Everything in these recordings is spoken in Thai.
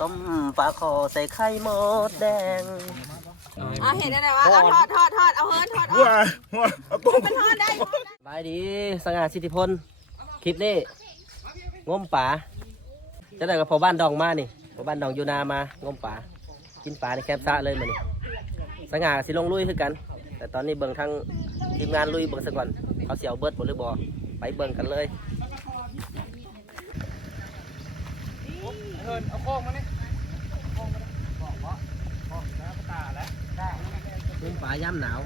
ต้มปลาคอใส่ไข่มดแดง เห็นอะไรวะเอาทอดเอาเฮิร์นทอดออกมันทอดได้ บายดีสง่าสิทธิพลคลิปนี้งมป่าจะได้กับพอบ้านดองมานี่พอบ้านดองอยู่นามางมป่ากินป่าในแคบซะเลยมานี่สง่าสิลงลุยคือกัน แต่ตอนนี้เบิ่งทางทีมงานลุยเบิ่งซะก่อนเขาเสียวเบิดบ่หรือบ่ไปเบิ่งกันเลยเอาโค้งมานี่งมป่ายามหนาว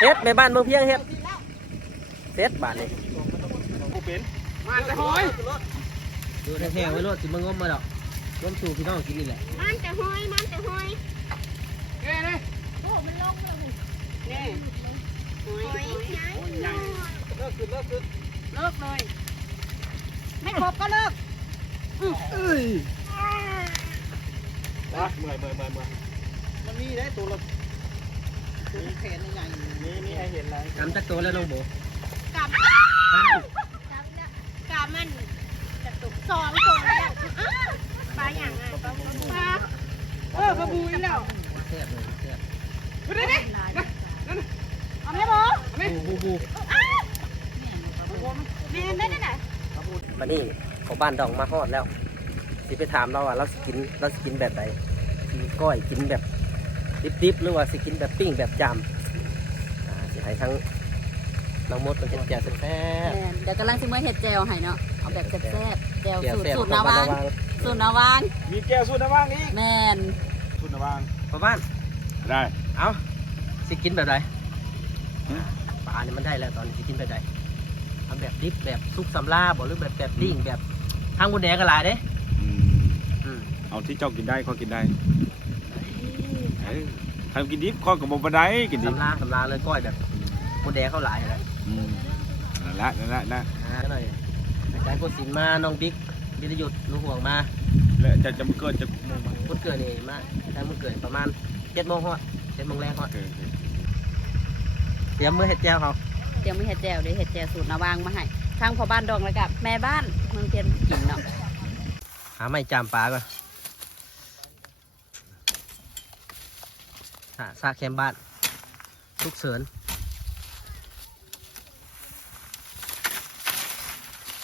เฮ็ดแม่บ้านเมืองเพียงเฮ็ดเฮ็ดบ้านนี่มันจะหอยดูแท้ๆไว้รถสิมึงงมมาดอกงมสู่พี่น้องกินนี่แหละมันจะหอยเน่โอ้มันลงเลยเน่หอยเลิกเลยไม่ครบก็เลิกเมื่อยมันมีได้ตัวละแขนใหญ่นี่ให้เห็นอะไร กำจักตัวแล้วน้องโบกลับมันจะตุก2 ตัวแล้วปลาอย่างไรปลาปลาบูนี่แล้ว แซ่บเลยแซ่บ เอาไหมโบบูแม่ได้ไหน มานี่เขาบ้านดองมาฮอดแล้วสิไปถามเราว่าเราสิกินแบบไหนกินก้อยกินแบบดิบๆหรือว่าสิกินแบบปิ้งแบบจำสิให้ทั้งน้องมดเป็นแจ่วแซ่บ เดี๋ยวกำลังจะเมื่อเห็ดแจวให้เนาะเอาแบบแซ่บๆแจว ๆ สูตรนาวางมีแก้วสูตรน้ำว่างนี่ แม่น สูตรน้ำว่าง พ่อบ้าน ได้ เอาสิกินแบบไหนปลาเนี่ยมันได้แล้วตอนนี้สิกินแบบไหนเอาแบบดิบแบบซุปสำลาบ่หรือแบบปิ้งแบบทางบนแดงก็หลายเด้เอาที่เจ้ากินได้ข้อกินได้ทำกินดิบข้อกับบ่ได้กินดิบสำลาเลยก้อยแบบบนแดงเขาหลายเลยนั่นละหน่อยอาจารย์กุศิลมาน้องบิ๊กวิทยุทธ์ลูกห่วงมาแล้วจะมันเกิดจะพุดเกิดนี่มาแต่มันเกิดประมาณ7 โมงฮอด7 โมงแรงฮอดเตรียมมือเห็ดแจ่วเขาเดี๋ยวไม่เห็ดแจวเดี๋ยวเห็ดแจวสูตรนาวางมาให้ทางพ่อบ้านดองแล้วกับแม่บ้านเมืองเพียนกินเนาะหาไม้จามปลาก่อนซาแคมบ้านทุกเสริญ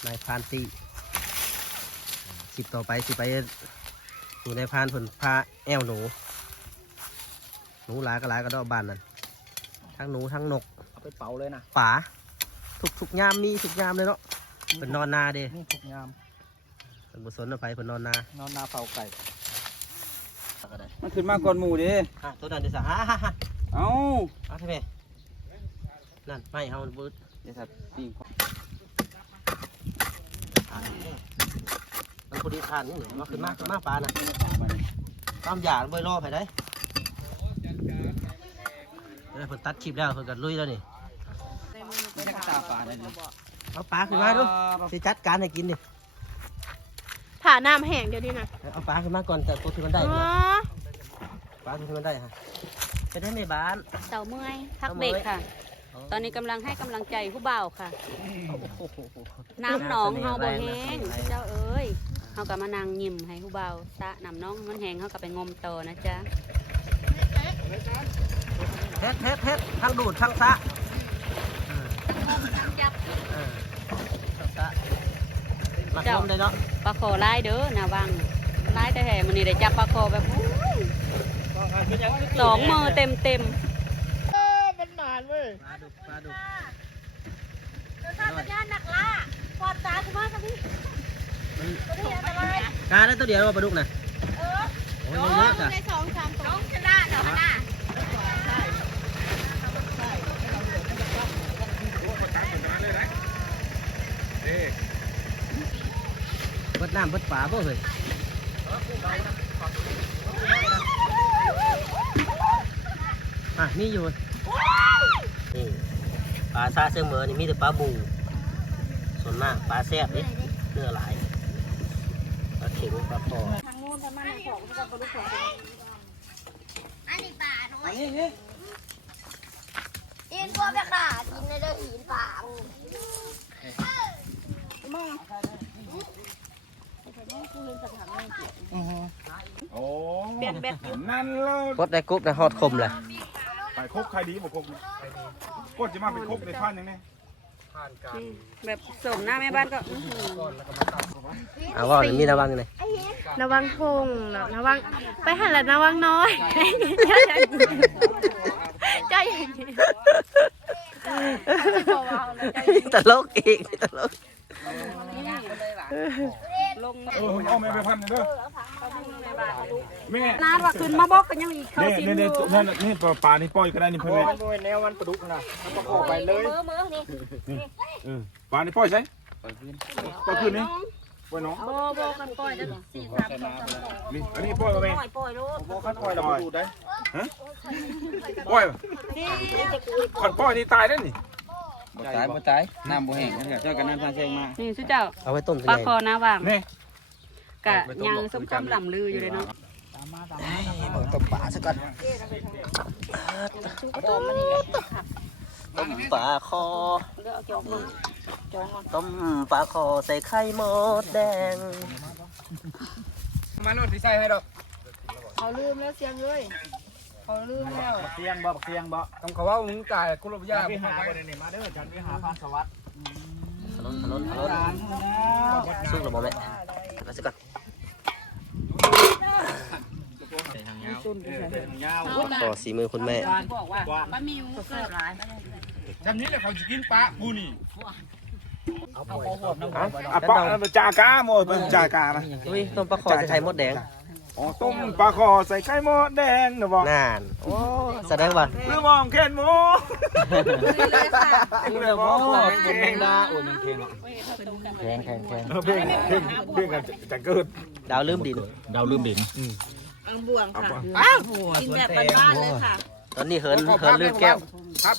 นายพานตีสิบต่อไปสิไปอยู่ในพานผลพาแอวหนูหลายก็หลายก็ดอกบานนั่นทั้งหนูทั้งนกเอาไปเป่าเลยนะป่าทุกยามมีทุกยามเลยเนาะเป็นนอนนาเด้ทุกยามเป็นบุษนเอาไปเป็นนอนนาเป่าไก่มันขึ้นมาก่อนหมูดิตัวนั้นเดี๋ยวสั่งเอาใช่ไหมนั่นไม่เอาบูดเดี๋ยวสัตว์ปิ้งมันพอดีทานนี่มาขึ้นมาปลาน่ะตามหยาดใบรอไปได้เพิ่นตัดคลิปแล้วเพิ่นก็ลุยแล้วนี่เอาปลาขึ้นมาดูสิจัดการให้กินดิผ่าน้ำแห้งเดี๋ยวนี้นะเอาปลาขึ้นมาก่อนแต่ตัวที่มันได้นะปลาที่มันได้ฮะจะได้ไม่บานเต่าเมื่อยพักเบรกค่ะตอนนี้กำลังให้กำลังใจผู้บ่าวค่ะน้ำหนองเฮาบ่แห้งเจ้าเอ้ยเฮากับมานางยิ้มให้ผู้บ่าวสะน้ำน้องมันแห้งเฮากับไปงมโตนะจ๊ะเฮ็ดทั้งดูดทั้งซะมาคมเลยเนาะปลาโคไล่เด้อนาวังไล่แต่แห่มันนี่ได้จับปลาโคแบบ2 มือเต็มมันหมานเว้ยปลาดุกถ้ามันย่านหนักล่าปอดตาคุณพ่อสักทีกาได้ตัวเดียวปลาดุกนะโอ้ยเยอะจ้ะได้2-3 ตัวชนะเดี๋ยวนะเบิดน้ำเบิดปลาบ่เลยนี่อยู่นี่ปลาซาเสือเหมือนี่มีแต่ปลาบูส่วนมากปลาแซ่บนี่เนื้อหลายปลาเข็งปลาคอทางนู้นทางนั้นของที่จะปลาดุกของอันนี้ปลาทำไมอินตัวแบบด่ากินในเดือหินปลา โอ้ เปลี่ยนแบบอยู่ นั่นเลย กดได้กรุ๊บได้ฮอดคมเลย ไปคกใครดีบ่คกกดจะมาเป็นคกในพันยังไง แบบสมหน้าแม่บ้านก็ เอาว่ามีระวังเลย ระวังทงระวังไปหันละระวังน้อยใจเย็น ตลกอีกตลก ลง เอาแม่ไปพันเด้อแม่ นานว่าขึ้นมาบอกกันยังอีกเข้า นี่ สิ นี่นี่นี่ปลานี่ปล่อยก็ได้นี่เพิ่น มันเป็นแนวมันประดุกนะมันประกอบไปเลย มือนี่ ปลานี่ปล่อยใช่ปล่อยคืนนี้ปล่อยน้อง โบกันปล่อยแล้ว4-3 นี่อันนี้ปล่อยมาไหม ปล่อยลูก โบคัดปล่อยเราไปดูได้ ปล่อยขันปล่อยนี่ตายได้นี่ ตายบ่ตายน้ำบ่แห้งเจ้ากันน้ำทางเชงมา นี่สุเจ้า เอาไว้ต้นตัว ปลา ใหญ่ คอน้าว่าง นี่ กะยังสมคำล่ำลืออยู่เลยเนาะ ตบปลาซะก่อนต้มปลาคอต้มปลาคอใส่ไข่มดแดง มาโน่นที่ใส่ให้ดอก เขาลืมแล้วเสียงเลยเขาลืมแล้ว เสียงบ่คำเขาว่ามึงจ่ายกุลบยาไปหาไปนี่มาเด้อจันไปหาพานสวัสดิ์ ถนนสู้กับโมแม่มาซะก่อน ยาว ขอสีมือคุณแม่ บอกว่าป้ามิวเกิดร้าย จำนี้เลยเขาจะกินปลาบูนี่ เอาโคตรน้ำ อ่ะปลาจากาโมเป็นจากานะ อุ้ยต้มปลาคอใส่ไข่มดแดง อ๋อต้มปลาคอใส่ไข่มดแดงนะบอก นานโอ้แสดงว่า หรือมองแค่นหมู เรื่องบ่เป็นแมงดาโอ้ยมันแข็งแข็งเพ่งกันจะเกิด ดาวลืมดิน ดาวลืมดิน อังบวงค่ะกินแบบบ้านๆเลยค่ะ ตอนนี้เหินลืมแก้ว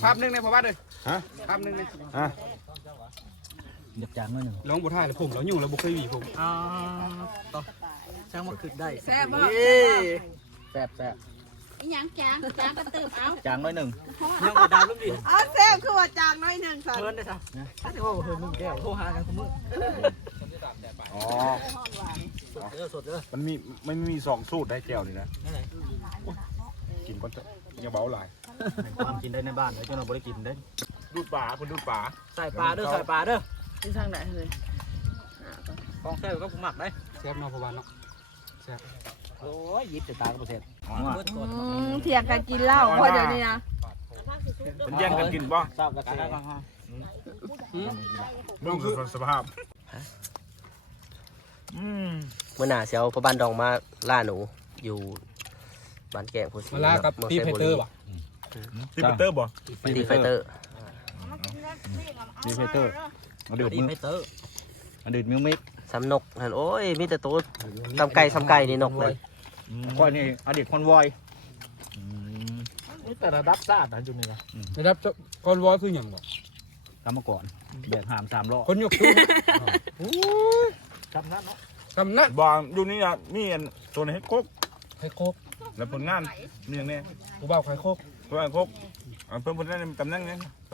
ภาพนึงในพอบ้านเลยฮะภาพนึงใน ฮะ เด็กจางหน่อยหนึ่ง ร้องบุท่ายเลยผมเราอยู่แล้วบุเคยหวีผม ช่างมาขึ้นได้ แซ่บบ่ แซ่บ อีหยังจางก็เติมเอา จางหน่อยหนึ่ง ยังบ่ดาวลุ่มดิน อ๋อแซ่บคือว่าจางน้อยนึงค่ะ เพิ่นได้ซะ ถ้าจะว่าเพิ่นมึงแก้วโทรหากันคุณมึง อ๋อมันมีสองสูตรได้แก้วนี่นะกินก่อนเถอะอย่าเบาหลาย ความกินได้ในบ้านแล้วเจ้าเราบริกินได้ ดูดป่าคุณดูดป่า ใส่ปลาเด้อใส่ปลาเด้อ ที่ทางไหนเลย กองแซ่บก็ผมหมักได้ แซ่บเนาะพ่อบ้านเนาะ โอ้ยยิบแต่ตาก็บ่เสร็จ เถียงกันกินเหล้าเพราะเดี๋ยวนี้นะ มันแย่งกันกินป่ะ ทราบกันได้ก็ฮะ มึงคือสภาพ เมื่อหน่าเสียวพอบ้านดองมาล่าหนูอยู่บ้านแกงพูด มาลากับพี่เพเตอร์ว่ะ ที่ปีเตอร์บ่ ตีไฟเตอร์ ดีเฟเตอร์มาดื่มมือมาดื่มมิวมิก สำนกหันโอ้ยมีแต่ตัวทำไก่นี่นกเลย ก้อยนี่อดีตคอนวอย นี่แต่ระดับซาดนะจุ่มนี่นะระดับคอนวอยคือหยังบ่ ทำมาก่อนแบกหาม3 ล้อ คนยกตู้ จำนั้นเนาะ กำนัด บ่อยู่นี่อ่ะมีตัวนี้ให้ครบ ไข่โคก แล้วผลงานมีอย่างนี้ กูบ่าวไข่โคก ตัวไอ้ครบเพิ่มผลงานตำแหน่งนี้ไป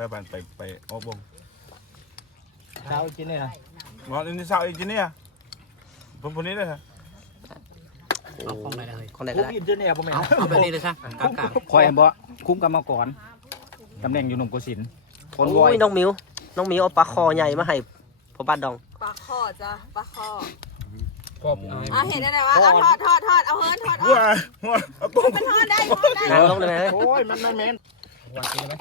ออกวง เช้ากินนี่นะ บอกอินทิสาวอีกทีเนี่ยผมคนนี้เลยครับ ของไหนเลยของไหน คุ ก็ ม ได้ อินเทอร์เน็ตบ่แม่น เอาแบบนี้เลยซะกลาง คอยบ่คุ้มกรรมกรตำแหน่งอยู่หนุ่มกุศินคอนว โอ้ อย ยน้องมิวเอาปลาคอใหญ่มาให้พอบ้านดอง ปลาคอจ้ะปลาคอ ๆครอบอาย เห็นได้ว่าเอาทอดเอาเฮิร์นทอด ว้าเอาปุ๊บ มันทอดได้ นั่งลงได้ไหมเฮ้ย โอ้ยมันไม่แม่น วางกินไหม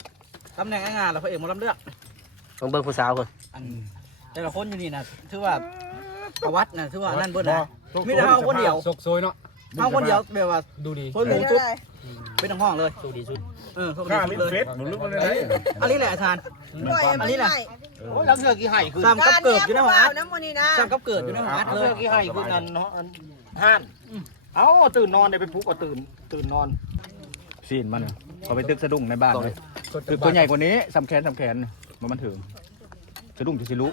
ตำแหน่งงานเราพระเอกมาลำเลือก ลองเบิ่งผู้สาวคน แต่ละคนอยู่นี่นะถือว่าประวัตินะถือว่านั่นเบิดนะมีแต่เฮาคนเดียว ซกโซยเนาะ เฮาคนเดียวแบบว่า ดูดี คนหมูสุดเป็นทั้งห้องเลย ดูดีสุด พวก ข้า นี้ มี เลย เฟสหนูรู้มาเลย อันนี้แหละอาจารย์ อันนี้แหละ โอ้ยแล้วเสือกี่ไห่คือซ้ำกับเกิดอยู่ในห้องอัด น้ำมันนี่นะ ซ้ำกับเกิดอยู่ในห้องอัดเลยกี่ไห่คือนั่นเนาะห่านเอ้าตื่นนอนได้ไปปลุกก็ตื่นนอนซีนมันเขาไปตึกสะดุ้งในบ้านเลยตึกตัวใหญ่กว่านี้สำแขนมันถึงสะดุ้งจะสิรู้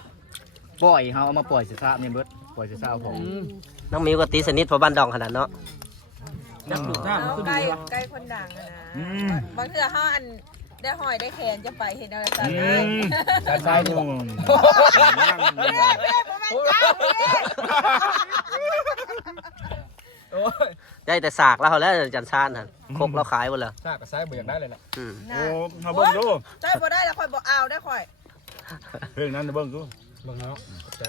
ปล่อยเฮาเอามาปล่อยเสียซะเนี่ยเบิดปล่อยเสียซะผม น้องมิวก็ตีสนิทพอบ้านดองขนาดเนาะ จักถูกหน้ามันคือ ไก่ ดีวะ ไก่คนดังนะบางเทื่อเขาอัน ได้หอยได้แขนจะไปเห็นอะไรกันนะ ด้านซ้ายดีกว่า ได้แต่สากแล้วแล้วจันซานหั่นคกเราขายหมดแล้ว ซ้ายกับซ้ายบ่อยากได้เลยล่ะ โอ้มาเบิ่งดู ได้บ่ได้แล้วค่อยบ่เอาได้ค่อย เรื่องนั้นเบิ่งดู เบิ่งเนาะใจ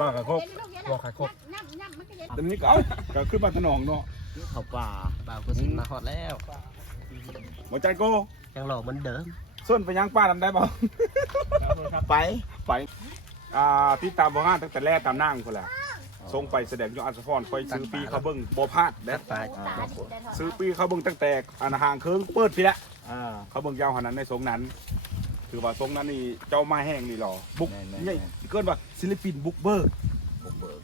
มากับครบ บอกใครครบ ตอนนี้ก็ขึ้นมาถนองเนาะ เขาป่า บ่าวกุศินมาฮอดแล้ว บ่ใจโก ยังหล่อเหมือนเดิม ส่วนไปยังป้าทำได้บ่ ไป ไปที่ตามบ่ห้าตั้งแต่แรกตามนั่งคนละส่งไปแสดงอยู่อัลสฟอนคอยซื้อปีเขาเบิ่งบ่พลาดเด้ ไป ซื้อปีเขาเบิ่งตั้งแต่ห่างเคิงเปิดพี่ละ อ่า เขาเบิ่งยาวขนาดนั้นในทรงนั้นคือว่าทรงนั้นนี่เจ้ามาแห้งนี่หรอบุกนี่เกินว่าศิลปินบุกเบิร์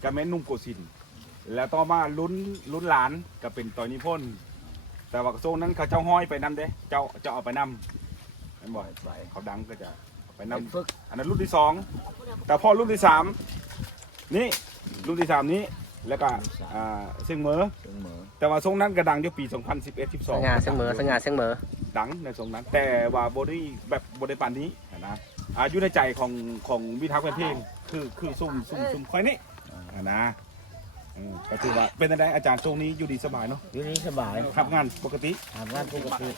กะแม่นนุ่มโกสินทร์แล้วต่อมาลุ้นหลานก็เป็นต่อยนิพนธ์แต่ว่าทรงนั้นเขาเจ้าห้อยไปนำเด้เจ้าเอาไปนำนั่นบ่อยเขาดังก็จะเอาไปนำอันนั้นรุ่นที่สองแต่พอรุ่นที่สามนี่รุ่นที่สามนี้แล้วก็เสียงเหมอ เสมอ แต่ว่าทรงนั้นก็ดังอยู่ปี 2011 สง่า 12 เสียงเหมอสง่าเสียงเหมอ ดังในทรงนั้น แต่ว่าบอดี้แบบบอดี้ปานนี้นะอยู่ในใจของวิทักษ์เป็นเพลงคือซุ่มคอยนี่นะก็ถือว่าเป็นอะไรอาจารย์ทรงนี้อยู่ดีสบายเนาะ อยู่นี่สบาย ทำงานปกติ ทำงานปกติ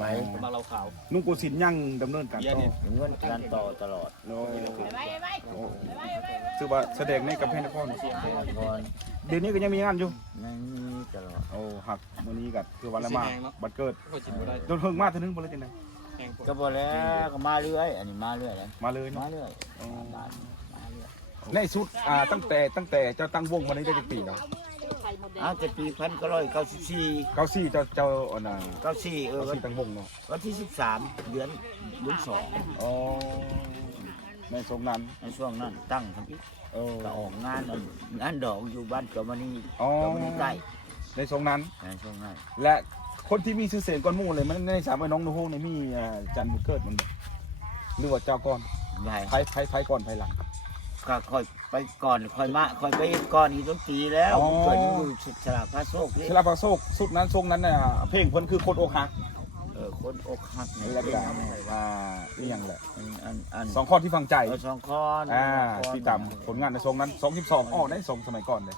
ไป มาเราขาว นุ่งกุศินยังดำเนินการต่อ เงินการต่อตลอด โอ้ถือว่าแสดงในกำแพงนคร ก่อน เดี๋ยวนี้ก็ยังมีงานอยู่ นั่งมีตลอด โอ้หักมื้อนี้ก็คือวันละมาบัดเกิด ก็กินบ่ได้ จนเพิ่งมาเท่านึงบ่เลยจังได๋ ก็บอกแล้วก็มาเรื่อยอันนี้มาเรื่อยเลย มาเลย มา เนาะ เรื่อยมาเรื่อย ในสุดตั้งแต่เจ้าตั้งวงมานี้ได้จักปีแล้ว เอาแต่ปี1994 94เจ้าอันน่ะ 94 94ตั้งวงเนาะ วันที่13เดือน2 อ๋อในทรงนั้น ในช่วงนั้นตั้งทำอีก เออ ก็ออกงานดอกอยู่บ้านเกามานี อ๋อ เกามานีใกล้ ในทรงนั้น ในช่วงนั้น และคนที่มีชื่อเสียงก่อนหมู่เลยมันในสามไอ้น้องนูโฮงนี่มีจันทร์บุญเกิดมันบ่หรือว่าเจ้าก่อน ใหญ่ ไผก่อนไผหลัง ก็ค่อยไปก่อนค่อยมาค่อยไปก่อนอีกต้นปีแล้ว อ๋อ เกิดอยู่ฉลาดพระโชคนี่ เชลาพาโซกสุดนั้นทรงนั้นน่ะเพลงเพิ่นคือคนอกหัก คนอกหักใน แล้ว เรื่ ก็ องอะไร นี่ยังแหละ อัน สองข้อที่ฟังใจ สองคอน ที่ตามผลงานในทรงนั้น22ได้ทรงสมัยก่อนเลย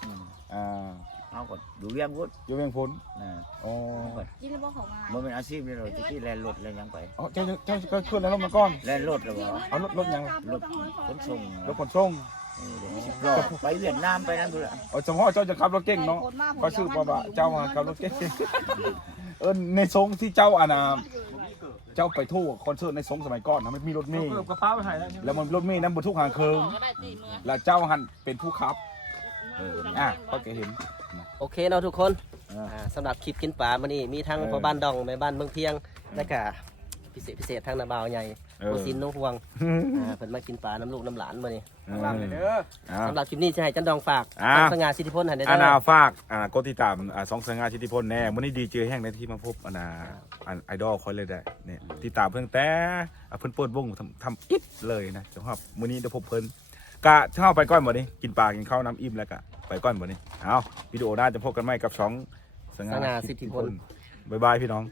เอาก็ดูเวียงวุฒิ อยู่เวียงพ้น นะ อ๋อ มันเป็นอาชีพนี่เราที่แลนรถแลนยังไป เจ้าก็ขึ้นแล้วมาก่อน แลนรถหรือเปล่า เอารถยัง รถขนส่ง รถขนส่ง รอไปเวียดนามไปนั่นดูละ สมมติเจ้าจะขับรถเก่งเนาะก็ชื่อว่าเจ้าขับรถเก่งในทรงที่เจ้าเจ้าไปทั่วคอนเสิร์ตในทรงสมัยก่อนนะมันมีรถเมล์ กระเป๋าไปถ่ายแล้ว แล้วมันรถเมล์นั้นบรรทุกหางเคิงแล้วเจ้าหันเป็นผู้ขับก็เห็น โอเคเนาะทุกคนสำหรับคลิปกินปลามื้อนี้มีทั้งพ่อบ้านดองแม่บ้านเมืองเพียงและก็พิเศษทางนาบ่าวใหญ่โคซินน้องพวงเพิ่นมากินปลาน้ำลูกน้ำหลานมื้อนี้สำหรับคลิปนี้จะให้จันดองฝากสง่าสิทธิพลหันได้ อา เด้ ณา อ ฝากกดติดตามสองสง่าชิติพลแน่มื้อนี้ดีเจอแห้งในที่มาพบไอดอลคอยเลยได้เนี่ยติดตามเพิ่งแต่เพิ่นเปิดวงทำอิ๊บเลยนะจังครับมื้อนี้เดี๋ยวพบเพิ่นกะเข้าไปก้อนบ่นี้กินปลากินข้าวน้ำอิ่มแล้วก็ไปก้อนบ่นี้เอาวิดีโอหน้าจะพบกันใหม่กับสองสง่าสิทธิพลบ๊ายบายพี่น้อง